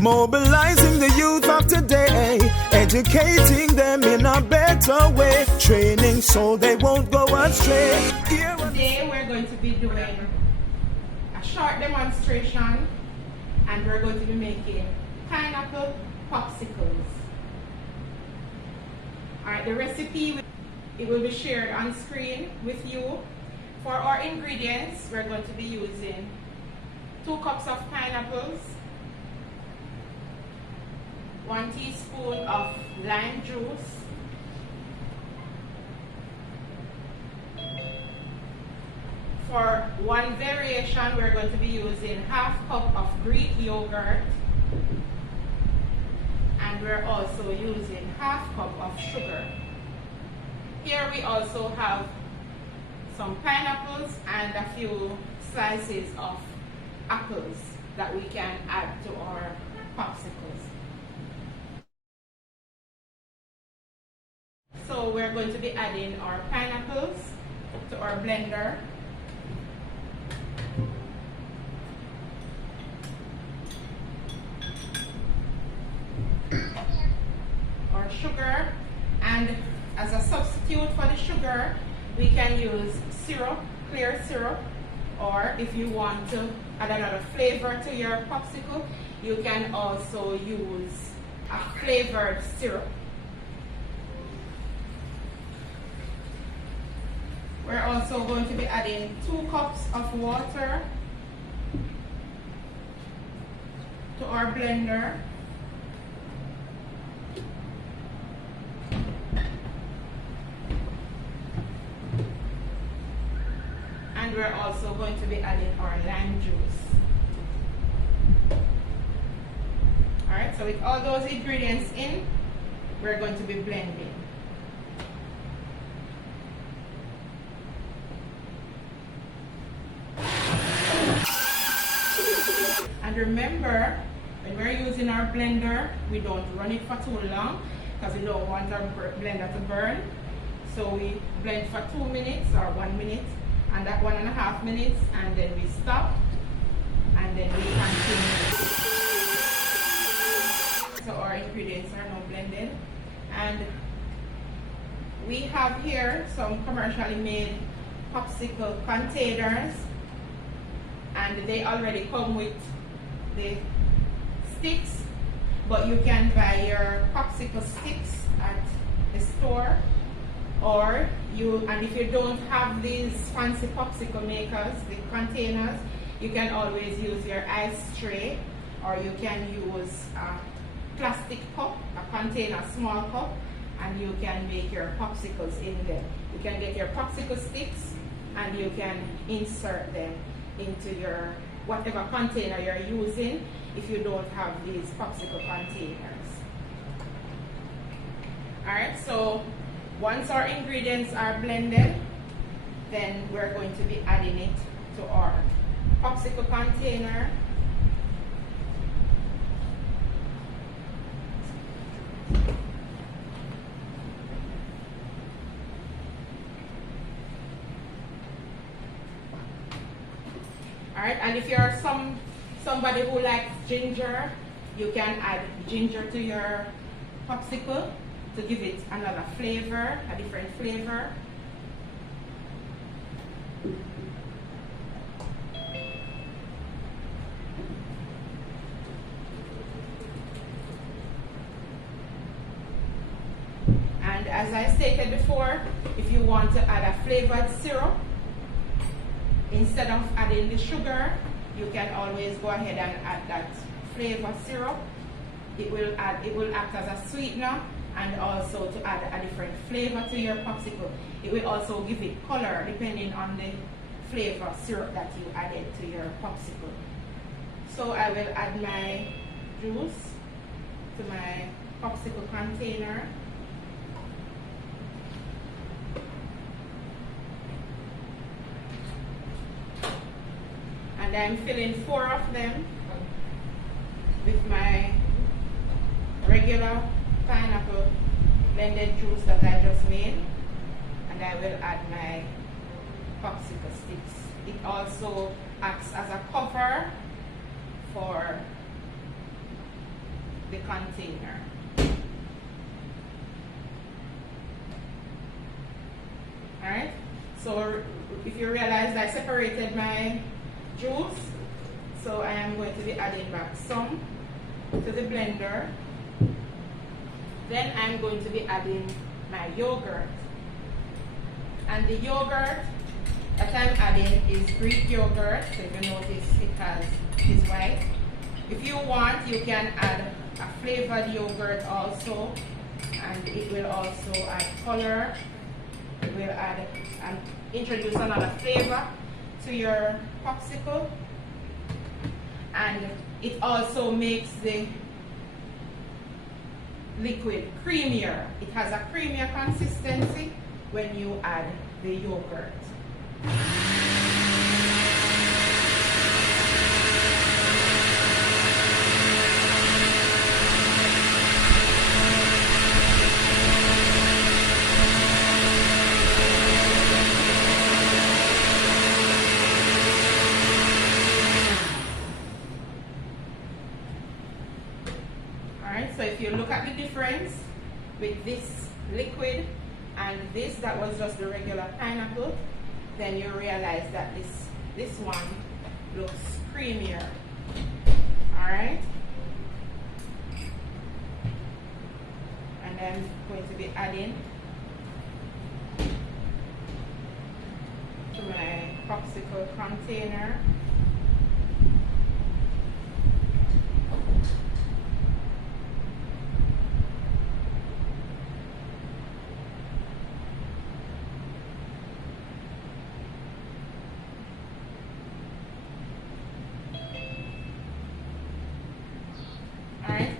Mobilizing the youth of today, educating them in a better way, training so they won't go astray. Today we're going to be doing a short demonstration, and we're going to be making pineapple popsicles. Alright, the recipe, it will be shared on screen with you. For our ingredients, we're going to be using 2 cups of pineapples, 1 teaspoon of lime juice, for one variation, we're going to be using half cup of Greek yogurt, and we're also using half cup of sugar. Here we also have some pineapples and a few slices of apples that we can add to our popsicles. So we're going to be adding our pineapples to our blender. Our sugar, and as a substitute for the sugar, we can use syrup, clear syrup, or if you want to add another flavor to your popsicle, you can also use a flavored syrup. We're also going to be adding 2 cups of water to our blender. And we're also going to be adding our lime juice. Alright, so with all those ingredients in, we're going to be blending. And remember, when we're using our blender, we don't run it for too long because we don't want our blender to burn. So we blend for 2 minutes or 1 minute, and that 1.5 minutes, and then we stop, and then we continue. So our ingredients are now blended, and we have here some commercially made popsicle containers, and they already come with the sticks, but you can buy your popsicle sticks at the store, or and if you don't have these fancy popsicle makers, the containers, you can always use your ice tray, or you can use a plastic cup, a container, a small cup, and you can make your popsicles in there. You can get your popsicle sticks and you can insert them into your whatever container you're using if you don't have these popsicle containers. Alright, so once our ingredients are blended, then we're going to be adding it to our popsicle container. Alright, and if you're somebody who likes ginger, you can add ginger to your popsicle to give it another flavor, a different flavor. And as I stated before, if you want to add a flavored syrup, instead of adding the sugar, you can always go ahead and add that flavor syrup. It will act as a sweetener and also to add a different flavor to your popsicle. It will also give it color depending on the flavor syrup that you added to your popsicle. So I will add my juice to my popsicle container. And I'm filling 4 of them with my regular pineapple blended juice that I just made, and I will add my popsicle sticks. It also acts as a cover for the container. Alright, so if you realize I separated my juice, so I am going to be adding back some to the blender. Then I'm going to be adding my yogurt. And the yogurt that I'm adding is Greek yogurt. So if you notice it is white. If you want, you can add a flavored yogurt also, and it will also add color. It will add and introduce another flavor to your popsicle, and it also makes the liquid creamier. It has a creamier consistency when you add the yogurt. So if you look at the difference with this liquid and this that was just the regular pineapple, then you realize that this one looks creamier. Alright? And I'm going to be adding to my popsicle container.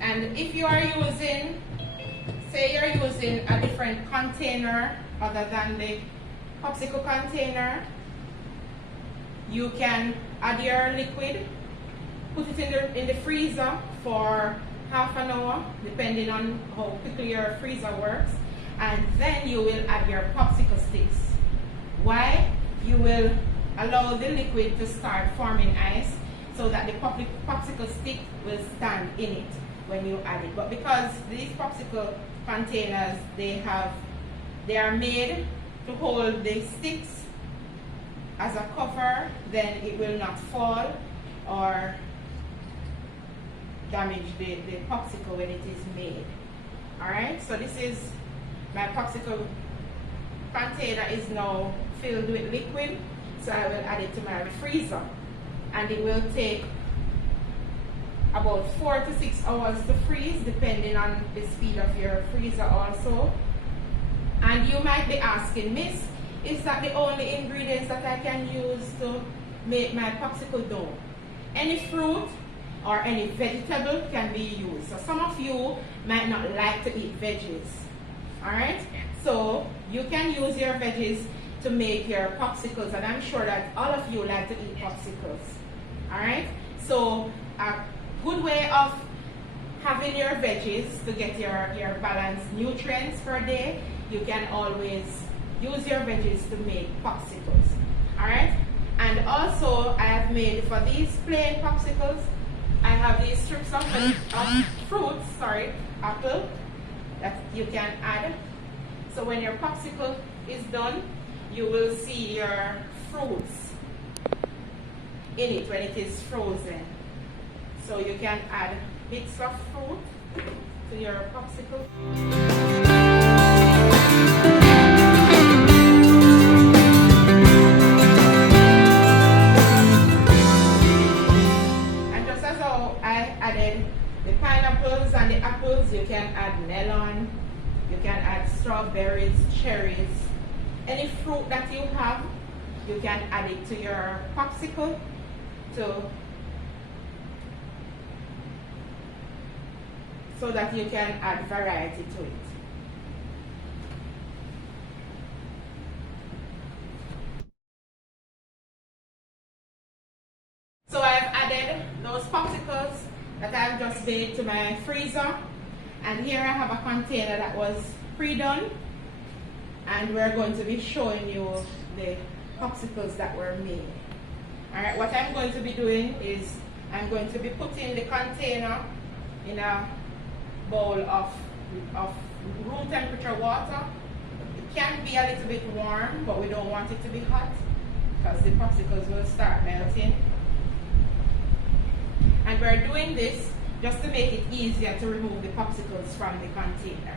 And if you are using, say you're using a different container other than the popsicle container, you can add your liquid, put it in the freezer for half an hour, depending on how quickly your freezer works, and then you will add your popsicle sticks. Why? You will allow the liquid to start forming ice so that the popsicle stick will stand in it when you add it. But because these popsicle containers, they are made to hold the sticks as a cover, then it will not fall or damage the popsicle when it is made. Alright, so this is my popsicle container is now filled with liquid, so I will add it to my freezer, and it will take about 4 to 6 hours to freeze, depending on the speed of your freezer also. And you might be asking, Miss, is that the only ingredients that I can use to make my popsicle dough? Any fruit or any vegetable can be used. So some of you might not like to eat veggies. Alright? So you can use your veggies to make your popsicles, and I'm sure that all of you like to eat popsicles. Alright? So good way of having your veggies to get your balanced nutrients per day, you can always use your veggies to make popsicles. Alright? And also I have made for these plain popsicles, I have these strips of fruits, apple, that you can add. So when your popsicle is done, you will see your fruits in it when it is frozen. So you can add bits of fruit to your popsicle. And just as how I added the pineapples and the apples, you can add melon, you can add strawberries, cherries, any fruit that you have, you can add it to your popsicle so that you can add variety to it. So I've added those popsicles that I've just made to my freezer, and here I have a container that was pre-done, and we're going to be showing you the popsicles that were made. Alright, what I'm going to be doing is I'm going to be putting the container in a bowl of room temperature water. It can be a little bit warm, but we don't want it to be hot because the popsicles will start melting. And we're doing this just to make it easier to remove the popsicles from the container.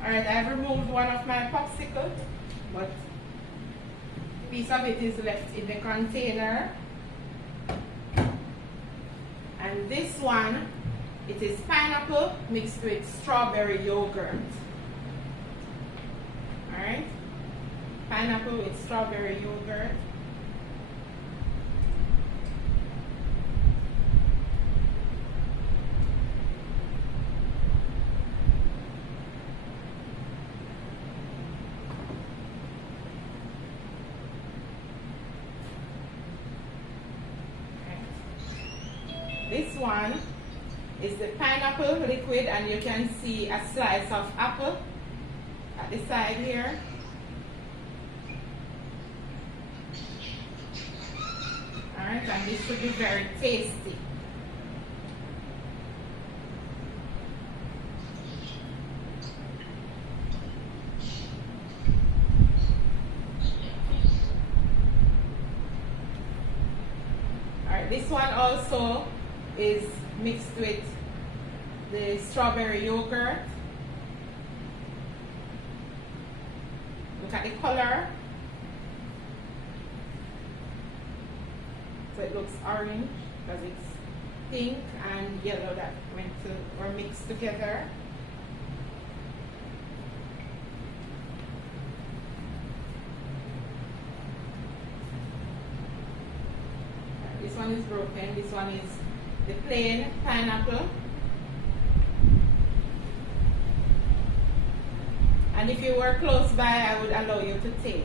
Alright, I've removed one of my popsicles, but a piece of it is left in the container. And this one, it is pineapple mixed with strawberry yogurt. Alright, pineapple with strawberry yogurt. This one is the pineapple liquid, and you can see a slice of apple at the side here. Alright, and this should be very tasty. Alright, this one also is mixed with the strawberry yogurt. Look at the color. So it looks orange because it's pink and yellow that were mixed together. This one is broken. This one is the plain pineapple. And if you were close by, I would allow you to taste.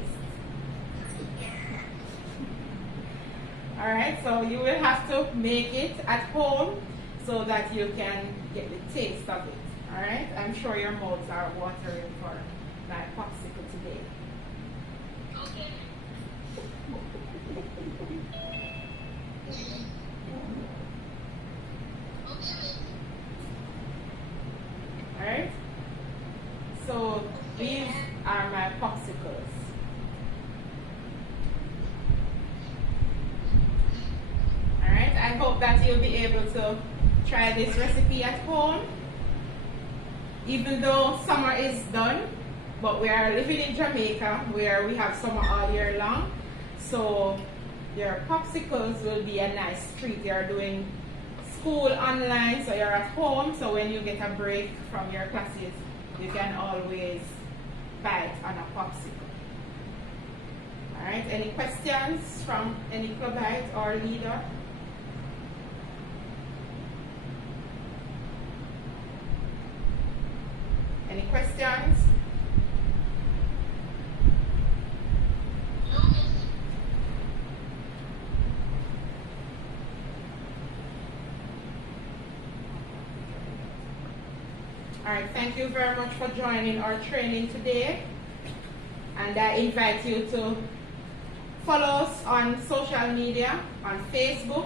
Alright, so you will have to make it at home so that you can get the taste of it. Alright, I'm sure your mouths are watering for my popsicle today. Okay. Alright, so these are my popsicles. Alright, I hope that you'll be able to try this recipe at home. Even though summer is done, but we are living in Jamaica where we have summer all year long. So your popsicles will be a nice treat. They are doing school online, so you're at home, so when you get a break from your classes, you can always bite on a popsicle. Alright, any questions from any clubite or leader? Any questions? Alright, thank you very much for joining our training today. And I invite you to follow us on social media, on Facebook,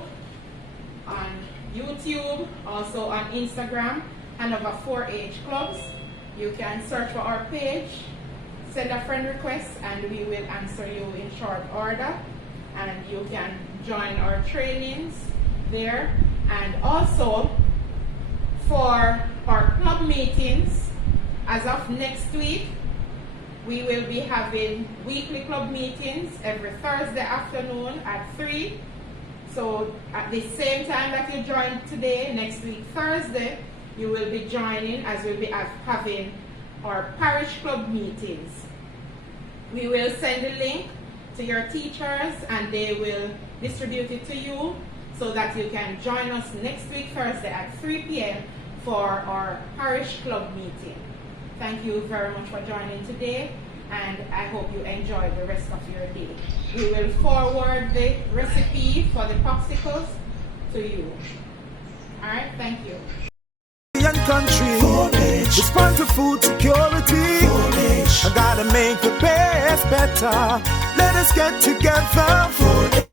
on YouTube, also on Instagram, and over 4-H clubs. You can search for our page, send a friend request, and we will answer you in short order. And you can join our trainings there. And also, for our club meetings, as of next week, we will be having weekly club meetings every Thursday afternoon at 3. So at the same time that you join today, next week Thursday, you will be joining as we'll be having our parish club meetings. We will send the link to your teachers and they will distribute it to you so that you can join us next week Thursday at 3 p.m. for our parish club meeting. Thank you very much for joining today, and I hope you enjoy the rest of your day. We will forward the recipe for the popsicles to you. Alright, thank you. Country, respond to food security. I gotta make the best better. Let us get together.